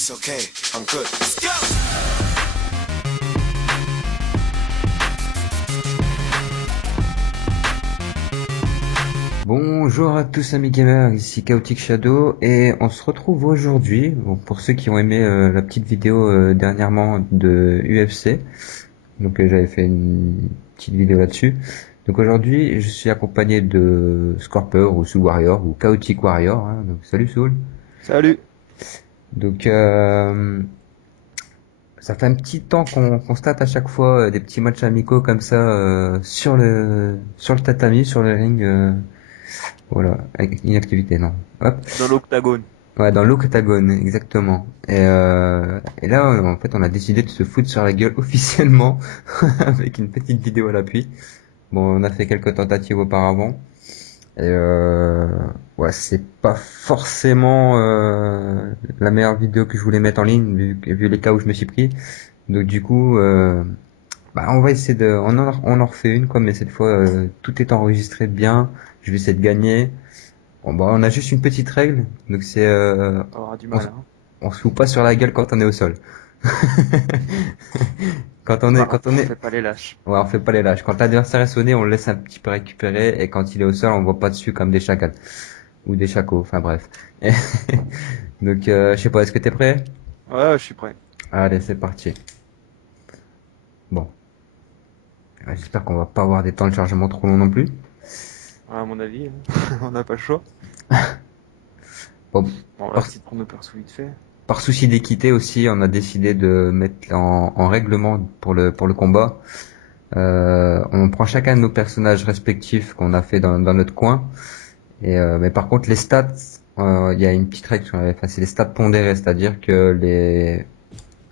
It's okay, I'm good. Let's go! Bonjour à tous amis gamers, ici Chaotic Shadow et on se retrouve aujourd'hui, bon, pour ceux qui ont aimé la petite vidéo dernièrement de UFC, donc j'avais fait une petite vidéo là-dessus. Donc aujourd'hui je suis accompagné de Scorper ou Soul Warrior ou Chaotic Warrior, hein. Donc salut Soul. Salut. Donc ça fait un petit temps qu'on constate à chaque fois des petits matchs amicaux comme ça sur le tatami, sur le ring. Voilà, avec une activité, non. Hop. Dans l'octagone. Ouais, dans l'octagone, exactement. Et là, en fait, on a décidé de se foutre sur la gueule officiellement avec une petite vidéo à l'appui. Bon, on a fait quelques tentatives auparavant. Et ouais, c'est pas forcément la meilleure vidéo que je voulais mettre en ligne vu les cas où je me suis pris. Donc du coup, bah, on va essayer on en refait une quoi, mais cette fois tout est enregistré bien. Je vais essayer de gagner. Bon, bah, on a juste une petite règle, donc c'est On aura du on, mal, se- hein. on se fout pas sur la gueule quand on est au sol. Quand on On est, fait pas les lâches. ouais, on fait pas les lâches. Quand l'adversaire est sonné, on le laisse un petit peu récupérer, et quand il est au sol, on voit pas dessus comme des chacals ou des chacos. Enfin bref. Donc je sais pas, est-ce que t'es prêt? Ouais, je suis prêt. Allez, c'est parti. Bon, j'espère qu'on va pas avoir des temps de chargement trop longs non plus. Ouais, à mon avis, hein. On n'a pas le choix. Bon, Bon, on va par, essayer de prendre nos persos vite fait. par souci d'équité aussi, on a décidé de mettre en règlement pour le combat. On prend chacun de nos personnages respectifs qu'on a fait dans notre coin. Mais par contre, les stats, il y a une petite règle, enfin, c'est les stats pondérés, c'est-à-dire que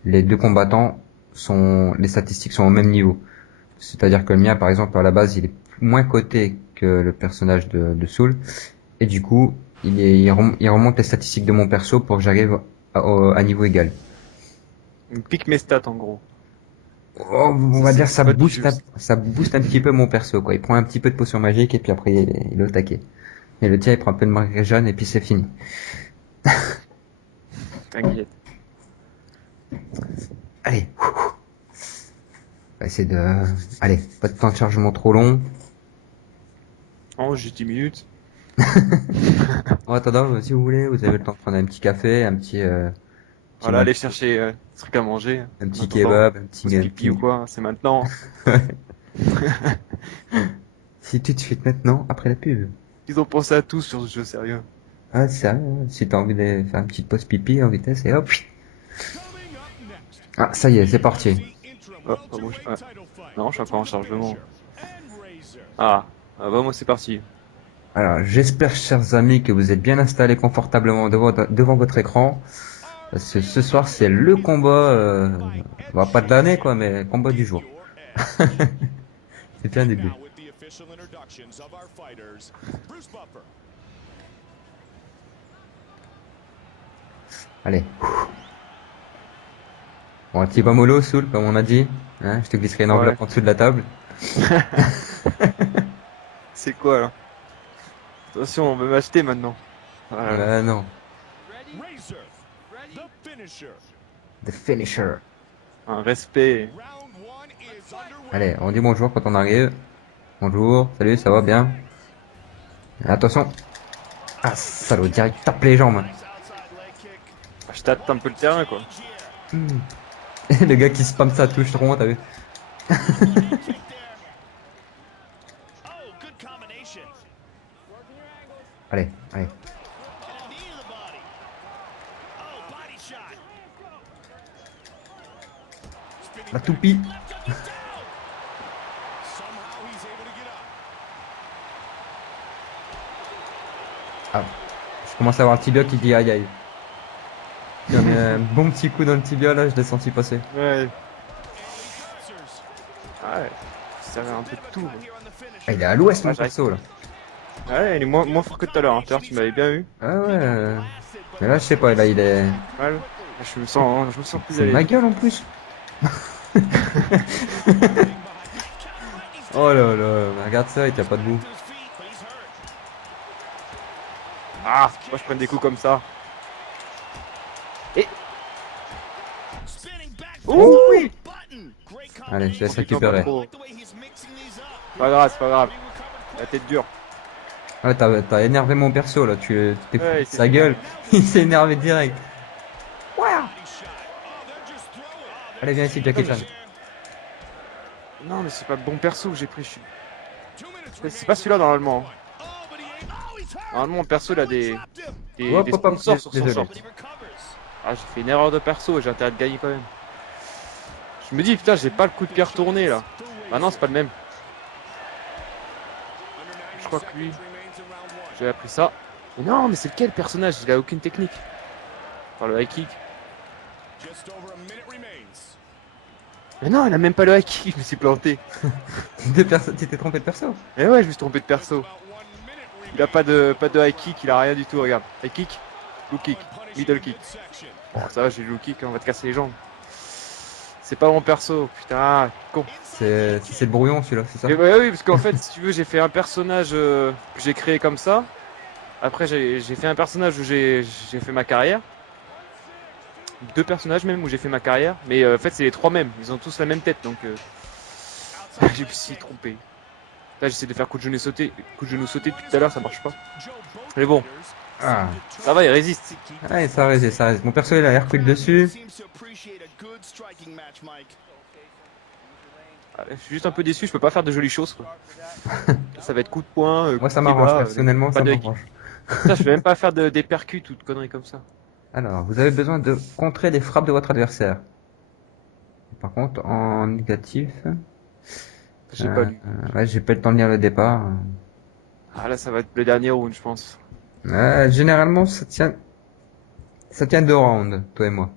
les deux combattants les statistiques sont au même niveau. C'est-à-dire que le mien, par exemple, à la base, il est moins coté que le personnage de Soul, et du coup, il remonte les statistiques de mon perso pour que j'arrive à niveau égal. Il me pique mes stats, en gros. Oh, on Ça, va dire c'est pas du jeu, ça. ça booste un petit peu mon perso, quoi. Il prend un petit peu de potion magique et puis après il est au taquet. Et le tien il prend un peu de marque jaune et puis c'est fini. T'inquiète. Allez, on va essayer de... Allez, pas de temps de chargement trop long. Oh, j'ai 10 minutes. En attendant, si vous voulez, vous avez le temps de prendre un petit café, petit Voilà, Mc- aller chercher des trucs à manger, hein. un En petit attendant, kebab, pause pipi ou quoi, hein, c'est maintenant, Ouais. Si tout de suite maintenant, après la pub. Ils ont pensé à tout sur ce jeu, sérieux. Ah, c'est ça, hein, si t'as envie de faire une petite pause pipi en vitesse et hop. Ah, ça y est, c'est parti. Oh, pas bon, ouais. Non, je suis encore en chargement. Ah, ah bah moi c'est parti. Alors, j'espère, chers amis, que vous êtes bien installés confortablement devant votre écran. Parce que ce soir, c'est le combat, bah, pas de l'année, quoi, mais le combat du jour. C'était un début. Allez. Bon, un petit bas mollo, Soul, comme on a dit. Hein, je te glisserai une Ouais. enveloppe en dessous de la table. C'est quoi là? Attention, on veut m'acheter maintenant. Ah là là. Non. The finisher. Un respect. Allez, on dit bonjour quand on arrive. Bonjour, salut, ça va bien? Attention. Ah, salaud, direct, tape les jambes. Ah, je tâte un peu le terrain quoi. Hmm. Le gars qui spam sa touche rond, t'as vu? Allez, allez. La toupie. Ah, je commence à avoir le tibia qui dit aïe aïe. J'ai mis un bon petit coup dans le tibia là, je l'ai senti passer. Ouais. Ah ouais. Ça avait un peu de tout, hein. Ah, il est à l'ouest Ah, mon j'arrive. perso là. Ouais, il est moins fort que tout à l'heure, hein. Tout à l'heure, tu m'avais bien eu. Ah ouais. Mais là je sais pas, là il est. Ouais. Là, je me sens plus à C'est ma l'aise. gueule en plus. Oh là là, regarde ça, il tient pas debout. Ah, moi je prends des coups comme ça. Et Oh oui. Allez, je te laisse Oh, putain, pas récupérer. trop. Pas grave, c'est pas grave. La tête dure. Ouais, t'as énervé mon perso là, tu t'es foutu Ouais, de il s'est sa gueule. Il s'est énervé direct. Allez, viens ici, Jackie Chan. Non, mais c'est pas le bon perso que j'ai pris. C'est pas celui-là normalement. Normalement, mon perso il a Hop, des hop, hop, sponsors sur son désolé. short. Ah, j'ai fait une erreur de perso, j'ai intérêt de gagner quand même. Je me dis, putain, j'ai pas le coup de pied retourné là. Ah non, c'est pas le même. Je crois que lui, j'ai appris ça. Mais non, mais c'est lequel personnage? Il a aucune technique. Enfin, le high kick. Mais non, il a même pas le high kick, je me suis planté. Tu t'es trompé de perso. Mais ouais, je me suis trompé de perso. Il a pas de high kick, il a rien du tout, regarde. High kick, low kick, middle kick. Bon, ça va, j'ai le low kick, on va te casser les jambes. C'est pas mon perso, putain, con. C'est le brouillon celui-là, c'est ça? Et bah oui, parce qu'en fait, si tu veux, j'ai fait un personnage que j'ai créé comme ça. Après, j'ai fait un personnage où j'ai fait ma carrière. 2 personnages même où j'ai fait ma carrière. Mais en fait, c'est les 3 mêmes. Ils ont tous la même tête, donc j'ai pu s'y tromper. Là, j'essaie de faire coup de genou sauté. Coup de genou sauté depuis tout à l'heure, ça marche pas. Mais bon, Ah. ça va, il résiste. Ouais, ça résiste, ça résiste. Mon perso il a l'air quick dessus. Ah, je suis juste un peu déçu, je peux pas faire de jolies choses, quoi. Ça va être coup de poing, coup Moi ça de pied m'arrange, bas, personnellement pas ça de high kick. m'arrange. Ça, je vais même pas faire des percutes ou de conneries comme ça. Alors, vous avez besoin de contrer les frappes de votre adversaire. Par contre, en négatif, J'ai pas lu. ouais, j'ai pas le temps de lire le départ. Ah là, ça va être le dernier round, je pense. Généralement, ça tient 2 rounds, toi et moi.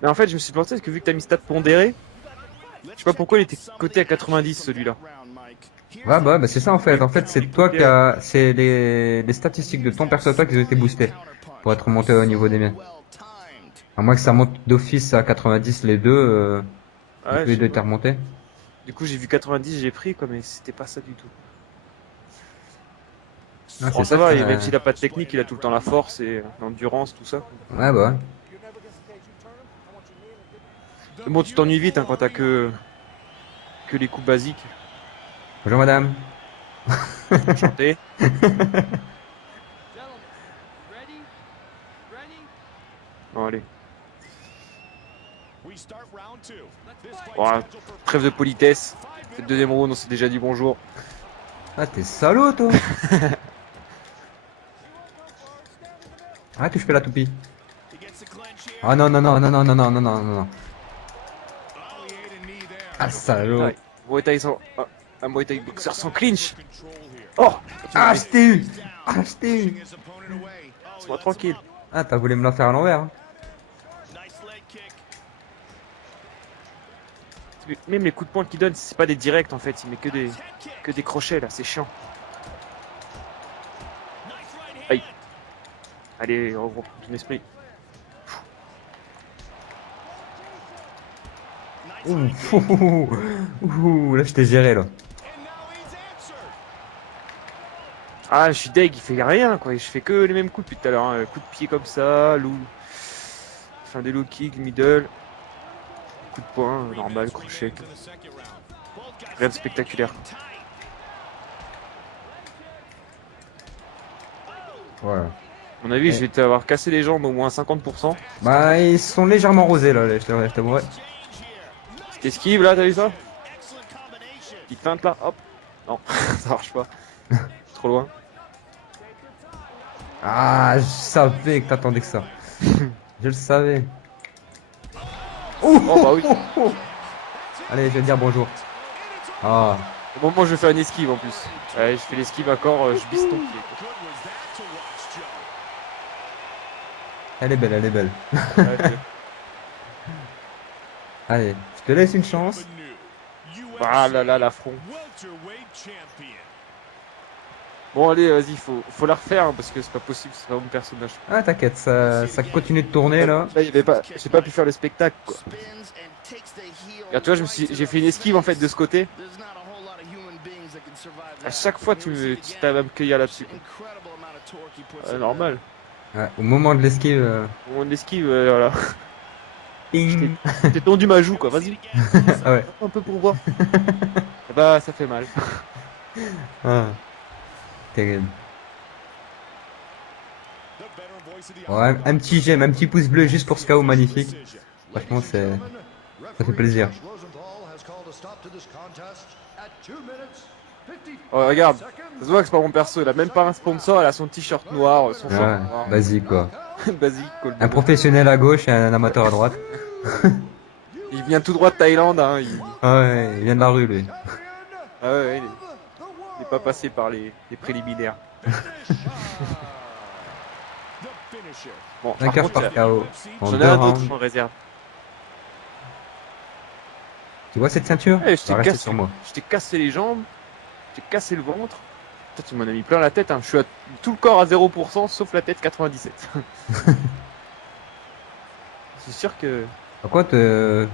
Mais en fait, je me suis planté parce que vu que t'as mis stat pondéré, je sais pas pourquoi il était coté à 90 celui-là. Ouais, bah, c'est ça en fait. En fait, c'est toi c'est les statistiques de ton perso à toi qui ont été boostées pour être monté au niveau des miens. À moins que ça monte d'office à 90 les deux, Ouais, tous les deux étaient remontés. du coup, j'ai vu 90, j'ai pris quoi, mais c'était pas ça du tout. Ah, Bon, c'est ça va, que et même s'il a pas de technique, il a tout le temps la force et l'endurance, tout ça. Ouais, bah ouais. Mais bon, tu t'ennuies vite hein, quand t'as que les coups basiques. Bonjour madame. Chanter. Bon, allez. Bon, trêve de politesse. C'est le deuxième round, on s'est déjà dit bonjour. Ah, t'es salaud, toi. Ah, touche pas la toupie. Ah non, non, non, non, non, non, non, non, non, non. Ah, salaud. Ouais. Un Muay Thai boxer sans clinch. Oh, Ah, je t'ai eu. Ah, je t'ai eu. laisse-moi tranquille. Ah, t'as voulu me la faire à l'envers. Hein. Même les coups de poing qu'il donne, c'est pas des directs en fait, il met que des crochets là, c'est chiant. Aïe. Allez, regroupe ton esprit. Ouh, là, je t'ai géré, là. Ah, je suis deg, il fait rien quoi, je fais que les mêmes coups depuis tout à l'heure. Hein. Coup de pied comme ça, enfin des low kicks, middle, coup de poing, normal, crochet. Rien de spectaculaire. Voilà. À mon avis, je vais t'avoir cassé les jambes au moins 50%. Bah, ils sont légèrement rosés, là, je t'avouerai. T'esquives là, t'as vu ça? Petite feinte là, hop. Non, ça marche pas. Trop loin. Ah, je savais que t'attendais que ça. Je le savais. Ouh, Oh bah oui. Allez, je vais te dire bonjour. Ah, Au moment où je vais faire une esquive en plus. Ouais, je fais l'esquive encore, je bise ton pied. elle est belle, elle est belle. Ouais, Allez, je te laisse une chance. ah là là, l'affront. Bon allez, vas-y, faut la refaire hein, parce que c'est pas possible, c'est pas mon personnage. Ah, t'inquiète, ça continue de tourner, là. Là, j'ai pas pu faire le spectacle quoi. Regarde, tu vois, j'ai fait une esquive en fait de ce côté. À chaque fois, tu t'as à me cueillir là-dessus. Normal. Ouais, au moment de l'esquive, Au moment de l'esquive, voilà. Ping. J'ai tendu ma joue quoi, vas-y. Ah ouais. Un peu pour voir. Bah ça fait mal. Ah, terrible. Ouais, un petit j'aime, un petit pouce bleu juste pour ce KO magnifique. Franchement, ça fait plaisir. Oh, regarde, ça se voit que c'est pas mon perso, il a même pas un sponsor, il a son t-shirt noir, son short Ouais, noir. basique quoi. Basique, col de Un route. professionnel à gauche et un amateur à droite. Il vient tout droit de Thaïlande, hein. Ah ouais, il vient de la rue lui. Ah ouais, il est pas passé par les préliminaires. Bon, par Vainqueur contre, par KO en j'en ai 2 un d'autre rounds. en réserve. Tu vois cette ceinture? Eh, je Va t'ai rester cassé, sur moi. je t'ai cassé les jambes, je t'ai cassé le ventre. Toi, tu m'en as mis plein la tête, hein. Je suis à tout le corps à 0%, sauf la tête 97. C'est sûr que Par contre, on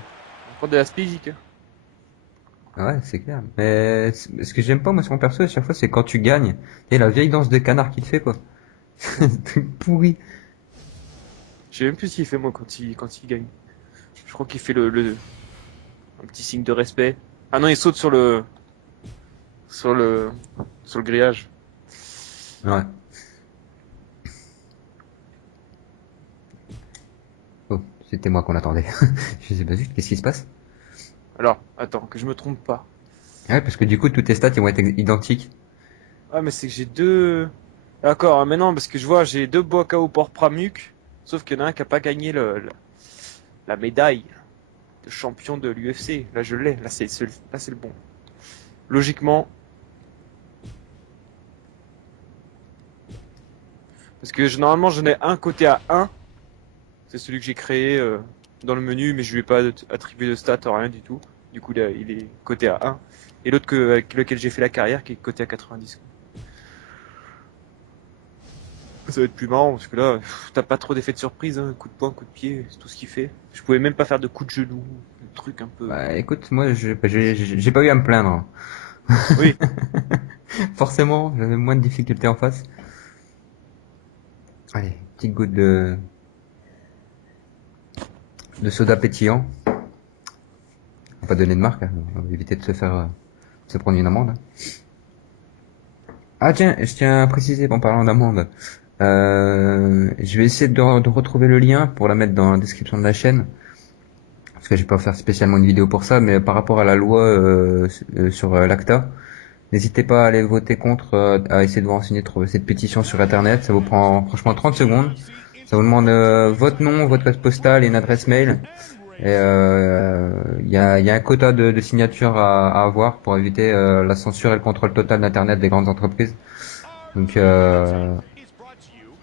prend de la spégique. Hein. ah ouais, c'est clair. Mais ce que j'aime pas moi sur mon perso à chaque fois, c'est quand tu gagnes. Et la vieille danse de canard qu'il te fait quoi. Truc pourri. Je sais même plus ce qu'il fait moi quand il gagne. Je crois qu'il fait un petit signe de respect. Ah non, il saute sur le sur le grillage. Ouais. Oh, c'était moi qu'on attendait. Je sais pas juste qu'est-ce qui se passe. Alors, attends, que je me trompe pas. Ouais, parce que du coup, tous tes stats ils vont être identiques. Ah mais c'est que j'ai deux. D'accord, hein, mais non, parce que je vois j'ai deux bois KO pour Pramuk, sauf qu'il y en a un qui a pas gagné la médaille de champion de l'UFC. Là je l'ai, là c'est le bon. Logiquement, parce que normalement j'en ai un côté à 1, c'est celui que j'ai créé dans le menu, mais je lui ai pas attribué de stats, rien du tout. Du coup là, il est côté à 1. Et l'autre avec lequel j'ai fait la carrière qui est côté à 90. Ça va être plus marrant parce que là, t'as pas trop d'effet de surprise, hein. Coup de poing, coup de pied, c'est tout ce qu'il fait. Je pouvais même pas faire de coup de genou, un truc un peu. Bah écoute, moi j'ai pas eu à me plaindre. Oui, Forcément, j'avais moins de difficultés en face. Allez, petite goutte de soda pétillant. On va pas donner de marque, hein. On va éviter de se prendre une amende. Ah tiens, je tiens à préciser en parlant d'amende. Je vais essayer de retrouver le lien pour la mettre dans la description de la chaîne. Parce que je vais pas faire spécialement une vidéo pour ça, mais par rapport à la loi sur l'ACTA, n'hésitez pas à aller voter contre, à essayer de vous renseigner, de trouver cette pétition sur internet. Ça vous prend franchement 30 secondes. Ça vous demande votre nom, votre code postal et une adresse mail. Et il y a un quota de signatures à avoir pour éviter la censure et le contrôle total d'internet des grandes entreprises. Donc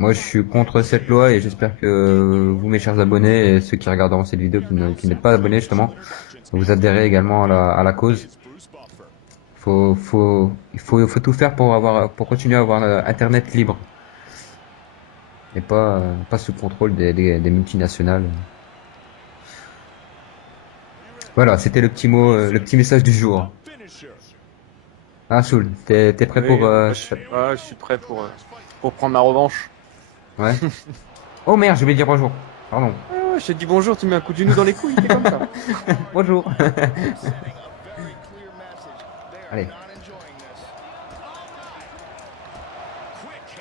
moi je suis contre cette loi et j'espère que vous mes chers abonnés et ceux qui regarderont cette vidéo qui n'êtes pas abonnés justement, vous adhérez également à la cause. Il faut tout faire pour continuer à avoir internet libre et pas sous contrôle des multinationales. Voilà, c'était le petit mot, le petit message du jour. Ah Soul, t'es prêt pour oui, je suis prêt pour prendre ma revanche. ouais. Oh merde, je vais dire bonjour. Pardon. Ah, je te dis bonjour, tu mets un coup de genou dans les couilles, t'es comme ça. Bonjour. Allez.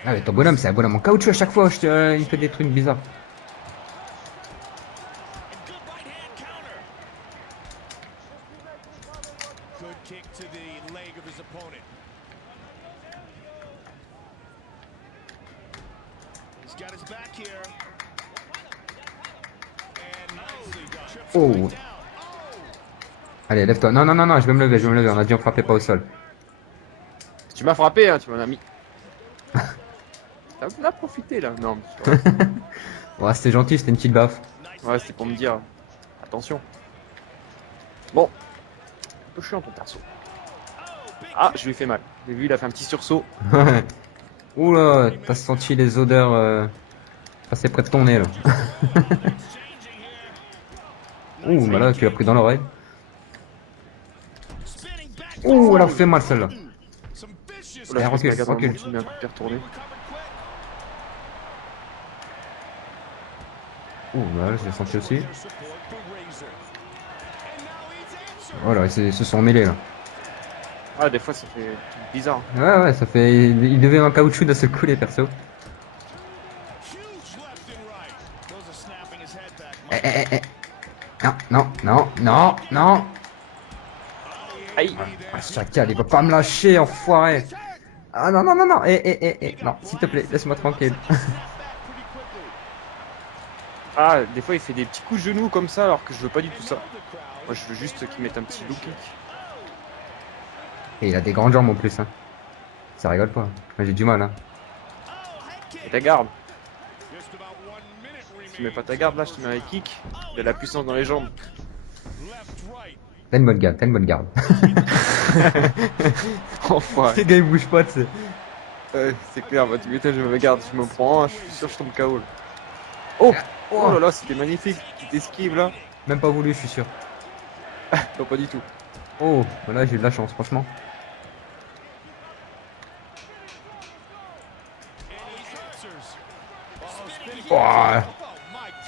Ah mais ton bonhomme, c'est un bonhomme en caoutchouc à chaque fois. Il fait des trucs bizarres. Oh. Allez, lève-toi. Non, non, non, non, je vais me lever, je vais me lever. On a dit on frappait pas au sol. Tu m'as frappé, hein, tu m'en as mis. T'as profité là. Non, mais Ouais, c'était gentil, c'était une petite baffe. ouais, c'était pour me dire attention. Bon, un peu chiant ton perso. Ah, je lui ai fait mal. J'ai vu, il a fait un petit sursaut. Oula, t'as senti les odeurs passer près de ton nez là. Ouh, bah là, tu l'as pris dans l'oreille. Ouh, elle a fait mal celle-là. Oh là, Eh, je recule, regarde recule. tu mets un coup de pied retourné. Ouh, bah là, je l'ai senti aussi. Voilà, ils se sont mêlés là. Ah, des fois, ça fait tout bizarre. Ouais, ça fait. Ils devaient un caoutchouc d'un seul coup, les persos. Eh. Non, non, non, non, non. Aïe. Ah, Chacal, il va pas me lâcher, enfoiré. Ah non, non, non, non. Non, s'il te plaît, laisse-moi tranquille. Ah, des fois, il fait des petits coups de genoux comme ça, alors que je veux pas du tout ça. Moi, je veux juste qu'il mette un petit low kick. Et il a des grandes jambes en plus, hein. Ça rigole pas. Moi, j'ai du mal, hein. Et ta garde. Si tu mets pas ta garde, là, je te mets un kick. Il a de la puissance dans les jambes. T'as une bonne garde, t'as une bonne garde. Enfoiré. Les gars, ils bougent pas, tu sais. Ouais, c'est clair, bah, tu m'étonnes, je me garde, je me prends un, je suis sûr que je tombe KO. Là. Oh, oh là là, c'était magnifique. Petite esquive là. Même pas voulu, je suis sûr. Non, pas du tout. Oh, voilà, j'ai eu de la chance, franchement. Oh,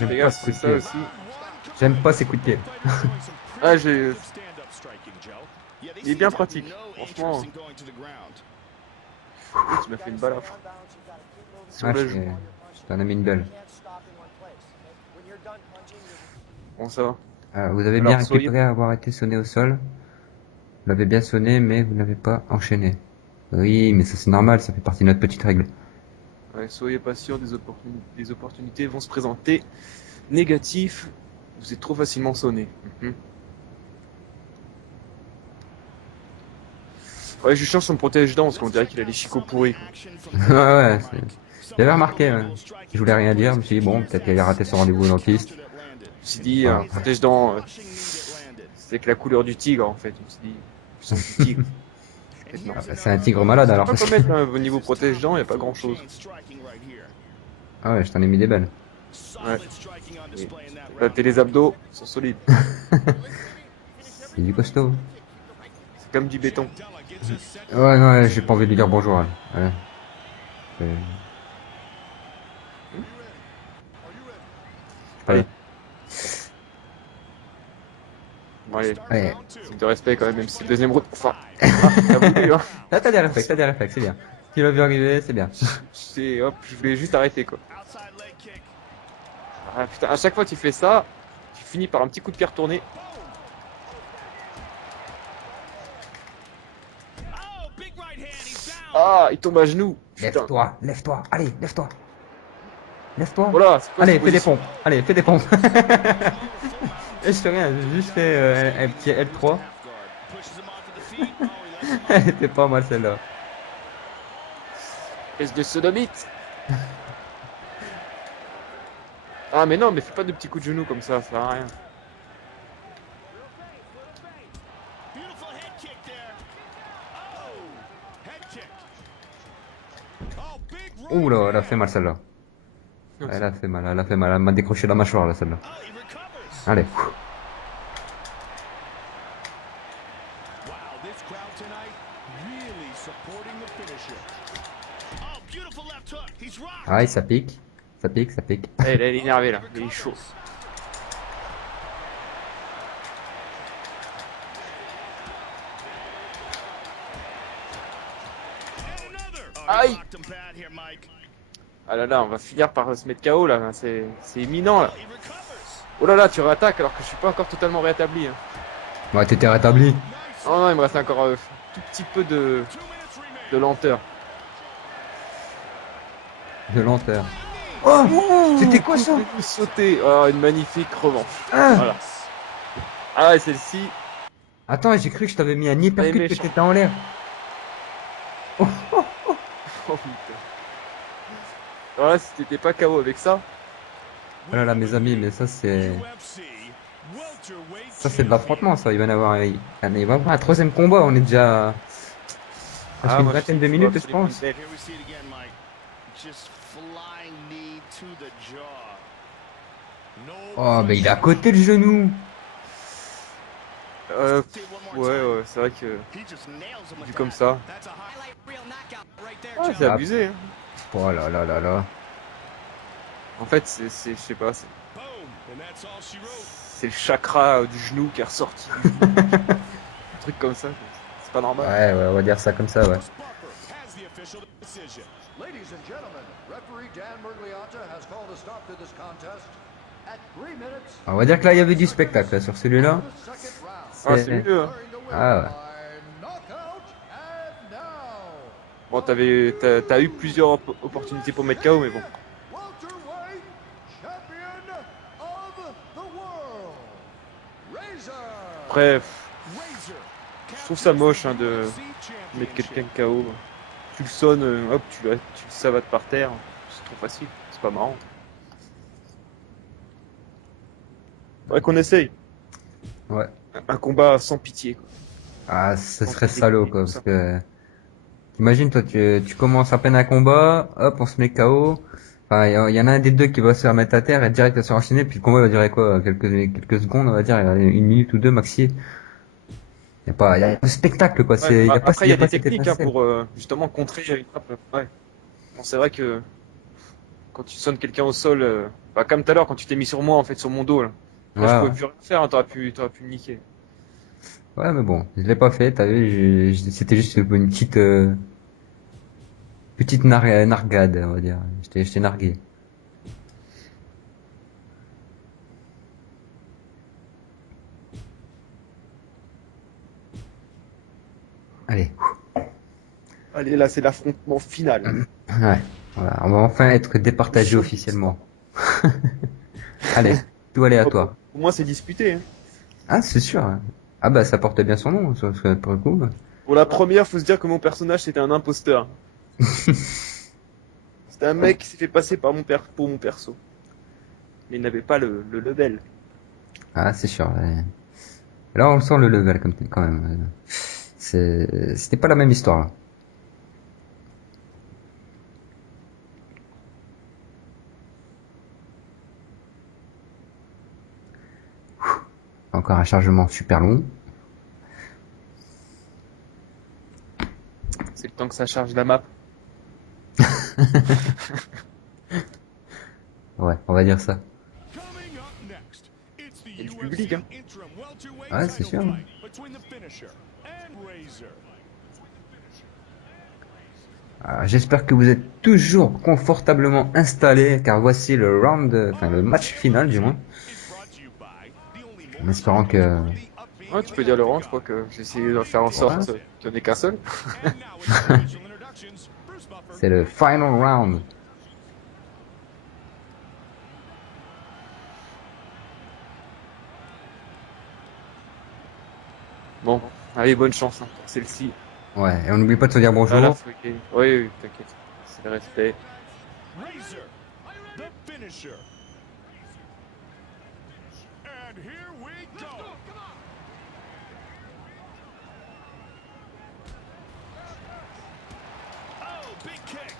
Les j'aime gars, pas ce coup c'est de ça pied. aussi. J'aime pas ces coups de pied. Ah, j'ai. Il est bien pratique. Franchement. Oui, tu m'as fait une balafre. Sur Ah, le joue. je t'en ai mis une belle. Bon, ça va. Vous avez Alors, bien récupéré à avoir été sonné au sol. Vous l'avez bien sonné, mais vous n'avez pas enchaîné. Oui, mais ça c'est normal, ça fait partie de notre petite règle. Ouais, soyez patient, des opportunités vont se présenter. Négatif, vous êtes trop facilement sonné. Ouais, je change son protège-dents parce qu'on dirait qu'il a les chicots pourris. Ouais, j'avais remarqué. Ouais. Je voulais rien dire, je me suis dit, bon, peut-être qu'il a raté son rendez-vous au dentiste. Je me suis dit, Voilà. protège-dents, c'est avec la couleur du tigre en fait. Je me suis dit, puissance du tigre. Non. Ah, bah, c'est un tigre malade alors. Pas Parce comme que... mettre au niveau protège-dents, y a pas grand chose. Ah ouais, je t'en ai mis des belles. Ouais. T'as les abdos, ils sont solides. C'est du costaud. C'est comme du béton. Ouais, j'ai pas envie de lui dire bonjour. Ouais. C'est- Allez. Bon, allez, Ouais. signe de respect quand même, même si c'est le deuxième round. Enfin, t'as voulu, hein. Là, t'as des réflexes, c'est bien. Tu l'as vu arriver, c'est bien. Hop, je voulais juste arrêter quoi. Ah putain, à chaque fois que tu fais ça, tu finis par un petit coup de pied retourné. Ah, il tombe à genoux. Putain. Lève-toi, allez, lève-toi. Lève-toi. Voilà, c'est quoi Allez, cette fais des position? pompes. Allez, fais des pompes. Et je fais rien, j'ai juste fait un petit L3. Elle était pas mal celle-là. Espèce de sodomite. Ah mais non, mais fais pas de petits coups de genoux comme ça sert à rien. Ouh là, elle a fait mal celle-là. Elle a fait mal. Elle m'a décroché la mâchoire là celle-là. Allez. Aïe, ça pique. Ça pique, ça pique. Eh, là, il est énervé là, il est chaud. Aïe. Ah là là, on va finir par se mettre KO là, c'est imminent là. Oh là là, tu réattaques alors que je suis pas encore totalement rétabli. Hein. Ouais, t'étais rétabli. Oh non, il me reste encore un tout petit peu de lenteur. De lenteur. Oh, c'était quoi ça? Sauter, oh, une magnifique revanche. Ah. Voilà. Ah, et celle-ci. Attends, j'ai cru que je t'avais mis un Elle est hypercut que méchante. t'étais en l'air. Oh putain. Alors là, si t'étais pas KO avec ça, Oh là là, mes amis, mais ça c'est... Ça c'est de l'affrontement, ça. Il va y avoir il va y avoir un troisième combat. On est déjà... Presque une moi, vingtaine sais de qu'il minutes, faut je pense. absolument Oh, mais il est à côté le genou. Ouais, c'est vrai que vu comme ça, c'est Ah. abusé. Hein. Oh là là là là. En fait, je sais pas. C'est le chakra du genou qui est ressorti. Un truc comme ça. C'est pas normal. Ouais, ouais, on va dire ça comme ça, ouais. Ladies and gentlemen, referee Dan Murgliata has called a stop to this contest at 3 minutes. On va dire que là, il y avait du spectacle là, sur celui-là. The second round. Ah, c'est mieux. Hein. Declaring the winner Ah ouais. by knockout and now. Bon, t'as eu plusieurs opportunités pour mettre KO, mais bon. Welterweight champion of the world, Razor. Après, je trouve ça moche hein, de mettre quelqu'un KO. Tu le sonnes, hop, tu le savates par terre. C'est trop facile, c'est pas marrant. Faudrait qu'on essaye. Ouais. Un combat sans pitié. Quoi. Ah, ce serait salaud, quoi, parce que... Imagine, toi, tu commences à peine un combat, hop, on se met KO. Enfin, il y en a un des deux qui va se remettre à terre et direct à se enchaîner, puis le combat va durer quoi? Quelques secondes, on va dire, une minute ou deux maxi. Y a pas de spectacle, quoi. Ouais, Y a pas, après, il y a pas des cette techniques hein, étincelle. pour justement contrer une frappe. Ouais. Bon, c'est vrai que quand tu sonnes quelqu'un au sol, bah, comme tout à l'heure, quand tu t'es mis sur moi, en fait, sur mon dos, là, Ouais, je ouais. pouvais plus rien faire, hein, t'aurais pu me niquer. Ouais, mais bon, je l'ai pas fait, t'as vu, c'était juste une petite nargade, on va dire. J'étais nargué. Allez. Allez, là, c'est l'affrontement final. Ouais. Voilà. On va enfin être départagé officiellement. Allez. Tout aléatoire. Pour moi, c'est disputé. Hein. Ah, c'est sûr. Hein. Ah bah, ça porte bien son nom, pour le coup. Pour la première, faut se dire que mon personnage, c'était un imposteur. C'était un mec qui s'est fait passer par pour mon perso. Mais il n'avait pas le level. Ah, c'est sûr. Ouais. Là, on sent le level quand même. C'était pas la même histoire. Là. Encore un chargement super long. C'est le temps que ça charge la map. Ouais, on va dire ça. Et du public, hein. Ouais, c'est sûr. Alors, j'espère que vous êtes toujours confortablement installés, car voici le le match final du moins. En espérant que... Ouais, tu peux dire Laurent, je crois que j'ai essayé de faire en sorte qu'il n'y en ait qu'un seul. C'est le final round. Bon, allez, bonne chance hein, pour celle-ci. Ouais, et on n'oublie pas de se dire bonjour. Ah, là, oui, oui, t'inquiète. C'est le respect. Razor, the finisher. And here we go. Oh, big kick.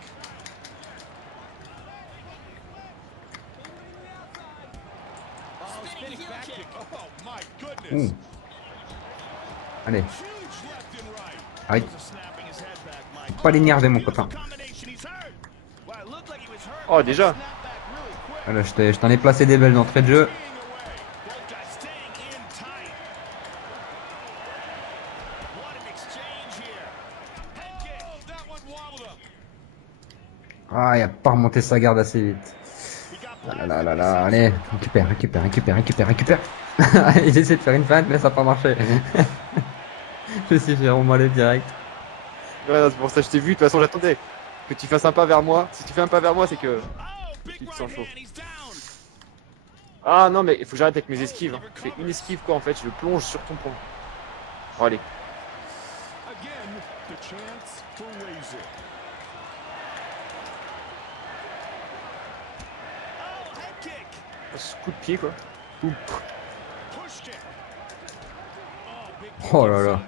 Oh, spinning back kick. Oh, my goodness. Ouh. Allez, Huge left and right. aïe. Snapping his head back, Mike. Pas l'énerver mon copain. Combination, he's hurt. Well, it looked like he was hurt. Oh, déjà. Snap back really quick. Voilà, je t'en ai placé des belles d'entrée de jeu. Both guys staying in tight. What an exchange here. Head kick. Oh, that one wobbled up. Ah, il a pas remonté sa garde assez vite. He got Ah là là là, allez, récupère. Il essaie de faire une feinte, mais ça n'a pas marché. Je suis fait remonter direct. Ouais, c'est pour ça que je t'ai vu, de toute façon j'attendais. Que tu fasses un pas vers moi. Si tu fais un pas vers moi, c'est que... Oh, big Tu te right sens chaud. hand. He's down. Ah non, mais il faut que j'arrête avec mes esquives. Hein. Je fais une esquive quoi en fait, je plonge sur ton point. Bon allez. Again, the chance for Razor. Oh, head kick. Ce coup de pied quoi. Ouh. Push kick. Oh, big kick Oh là là. inside.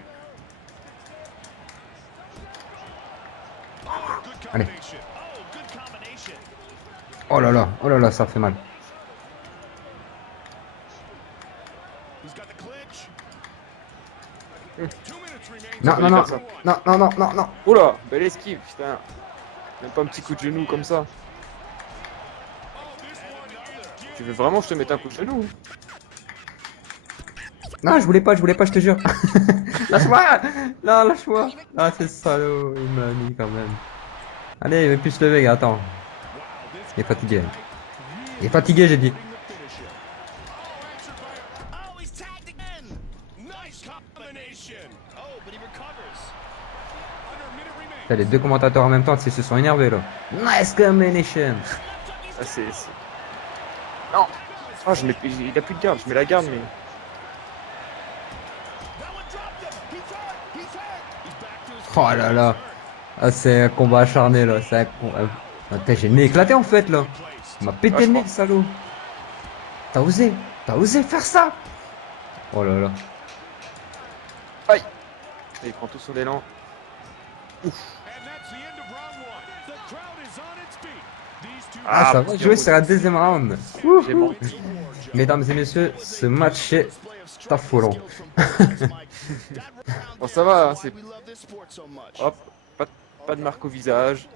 Oh, good Allez. combination. Oh, good combination. Oh là là, ça fait mal. He's got the clinch. 2 minutes remain. Non, peux non, lui non, faire non. Oh là, belle esquive, putain. Même pas un petit coup de genou comme ça. Oh, this one is Tu veux vraiment que je te mette un coup de genou? Non, je voulais pas, je te jure. Lâche-moi! Non, lâche-moi! Ah, c'est salaud, il m'a mis quand même. Allez, il veut plus se lever, gars, attends. Il est fatigué. Il est fatigué, j'ai dit. Oh, he's tagged again. Nice combination. Oh, but he recovers. Under a minute remains. Putain, les deux commentateurs en même temps, tu sais, se sont énervés là. Nice combination! Ah, Non! Ah, il a plus de garde, je mets la garde, mais. That one dropped him. He's hurt. He's hurt. He's back to his Oh là là! Ah, c'est un combat acharné là, c'est un combat. Ah, putain, j'ai le nez éclaté en fait là! Il m'a pété Ah, le je nez, crois. le salaud! T'as osé faire ça! Oh là là! Aïe! Il prend tout son élan. And that's the end of round one. The crowd is on its feet. These two Ah, ça va putain, jouer, ouais. c'est la deuxième round! J'ai menti. Mesdames et messieurs, ce match est affolant. Bon, ça va, hein, c'est. Hop, pas de marque au visage.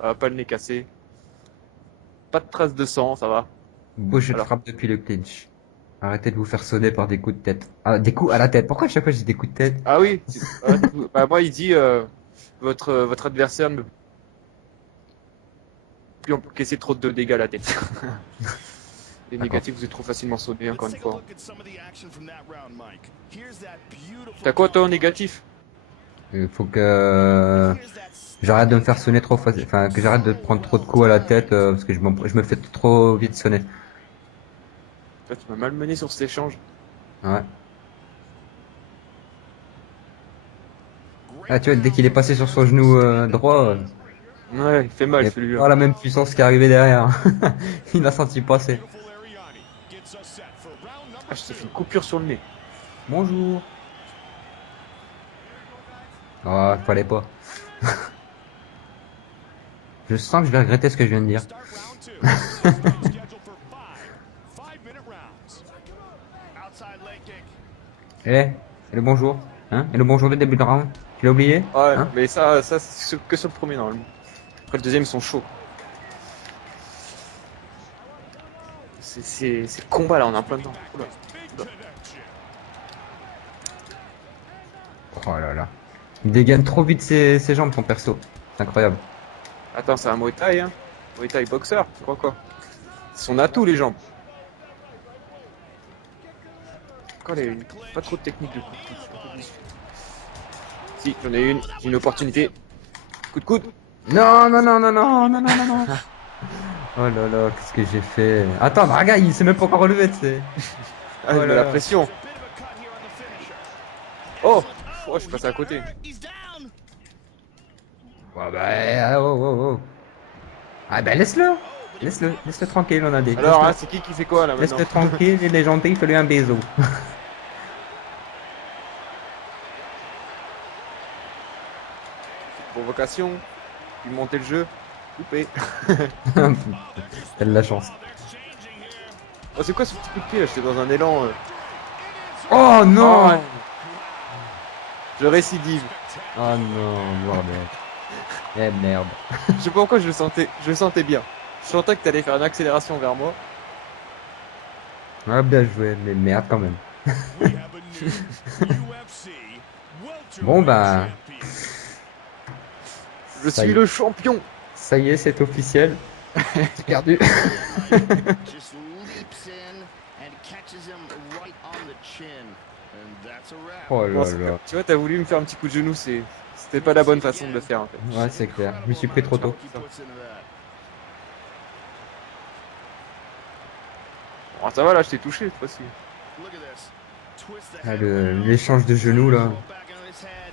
Pas le nez cassé. Pas de traces de sang, ça va. Beau jeu de Alors. frappe depuis le clinch. Arrêtez de vous faire sonner par des coups de tête. Ah, des coups à la tête. Pourquoi à chaque fois j'ai des coups de tête? Ah oui, bah, moi il dit votre adversaire ne peut plus encaisser trop de dégâts à la tête. Les négatifs, vous êtes trop facilement sonné, encore une fois. T'as quoi toi en négatif? Il faut que j'arrête de me faire sonner trop facile. Enfin, que j'arrête de prendre trop de coups à la tête parce que je me fais trop vite sonner. Toi, tu m'as malmené sur cet échange. Ouais. Ah, tu vois, dès qu'il est passé sur son genou droit, Ouais, il fait mal il celui-là. pas la même puissance qui est arrivée derrière. Il a senti passer. Ah, je t'ai fait une coupure sur le nez. Bonjour. Oh, fallait pas. Je sens que je vais regretter ce que je viens de dire. Eh, et le bonjour. Hein? Et le bonjour du début de round? Tu l'as oublié? Ouais, Hein? mais ça c'est que sur le premier normalement. Après le deuxième ils sont chauds. C'est le combat là, on est en plein dedans. Oula. Oh là là. Il dégaine trop vite ses jambes, ton perso. C'est incroyable. Attends, c'est un Muay Thai, hein. Muay Thai boxeur, tu crois quoi? C'est son atout les jambes. Encore pas trop de technique de coup de coude. Si, j'en ai une, j'ai une opportunité. Coup de coude. Non, non, non, non, non, non, non, non, non. Oh là là, qu'est-ce que j'ai fait? Attends, bah, regarde, il s'est même pas encore relevé, tu sais. Ah, Oh il met là la là. pression. Oh, je suis passé à côté. Ouais, bah, oh, oh, oh. Ah, bah, laisse-le. Laisse-le tranquille, on a dit. Alors, hein, Laisse-le c'est qui fait quoi là maintenant? laisse-le tranquille, il est gentil, fais-lui un bisou. Provocation. Puis monter le jeu. Coupé. T'as de la chance. Oh, c'est quoi ce petit coup de pied là? J'étais dans un élan. Oh non! Oh, je récidive. Oh non, bordel. Eh merde. Je sais pas pourquoi je le sentais bien. Je sentais que t'allais faire une accélération vers moi. Ah, bien joué, mais merde quand même. Bon, bah, Je Ça suis y est. le champion. ça y est, c'est officiel. J'ai perdu. Just leaps in and catches him right on the chin. And that's a wrap. Oh là Bon, c'est- là. tu vois, t'as voulu me faire un petit coup de genou, c'était pas la bonne façon de le faire en fait. Ouais, c'est clair. Je me suis pris trop tôt. He puts into that. Bon, ça va là, je t'ai touché cette fois-ci. Look at this. Twist the Ah, head l'échange de genoux là. around, back on his head.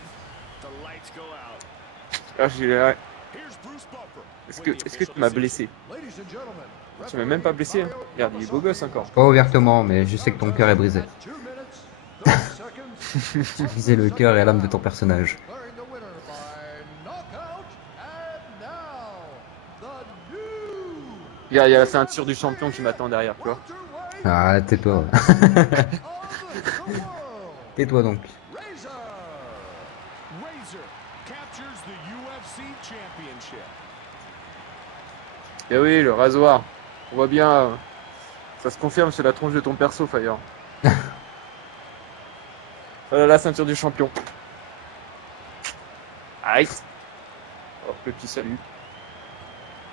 The lights go out. Ah, ouais. Here's Bruce Buffer. Est-ce que tu m'as blessé? Ladies and gentlemen, Tu m'as même pas blessé, hein. Regarde, il est beau gosse encore. Pas ouvertement, mais je sais que ton cœur est brisé. 2 minutes, 30 seconds, Briser le cœur et l'âme de ton personnage. declaring the winner by knockout. And now, the new Il y a la ceinture du champion qui m'attend derrière, tu vois. welterweight Ah, tais-toi. of the world, Tais-toi donc. Razor. Razor captures the UFC Championship. Et oui, le rasoir. On voit bien Ça se confirme, c'est la tronche de ton perso, Fire. Voilà la ceinture du champion. Aïe. Hop, le petit salut.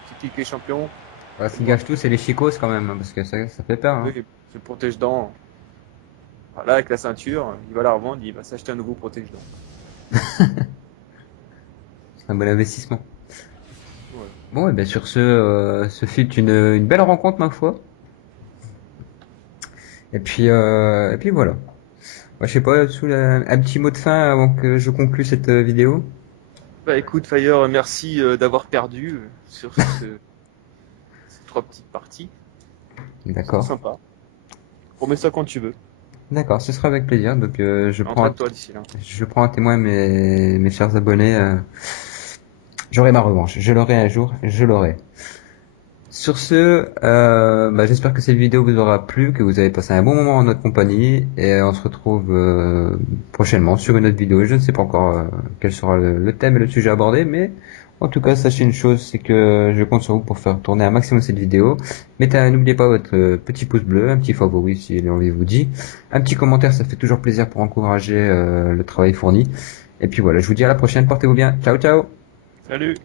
Petit cliquet champion. Ouais, ce qui gâche tout, c'est les chicos quand même, hein, parce que ça fait peur. Hein. Oui, je protège-dents. Voilà, avec la ceinture, il va la revendre, il va s'acheter un nouveau protège-dents. C'est un bon investissement. Ouais. Bon, et bien sur ce fut une belle rencontre, ma foi. Et puis voilà. Moi, je sais pas, un petit mot de fin avant que je conclue cette vidéo. Bah écoute, Fire, merci d'avoir perdu sur ces 3 petites parties. D'accord. Sympa. Remets ça quand tu veux. D'accord, ce sera avec plaisir. Donc, Entraîne-toi d'ici là. je prends à témoin mes chers abonnés. J'aurai ma revanche. Je l'aurai un jour. Je l'aurai. Sur ce, j'espère que cette vidéo vous aura plu, que vous avez passé un bon moment en notre compagnie, et on se retrouve prochainement sur une autre vidéo. Je ne sais pas encore quel sera le thème et le sujet abordé, mais en tout cas, sachez une chose, c'est que je compte sur vous pour faire tourner un maximum cette vidéo. N'oubliez pas votre petit pouce bleu, un petit favori si l'envie vous dit, un petit commentaire, ça fait toujours plaisir pour encourager le travail fourni. Et puis voilà, je vous dis à la prochaine, portez-vous bien. Ciao, ciao! Salut!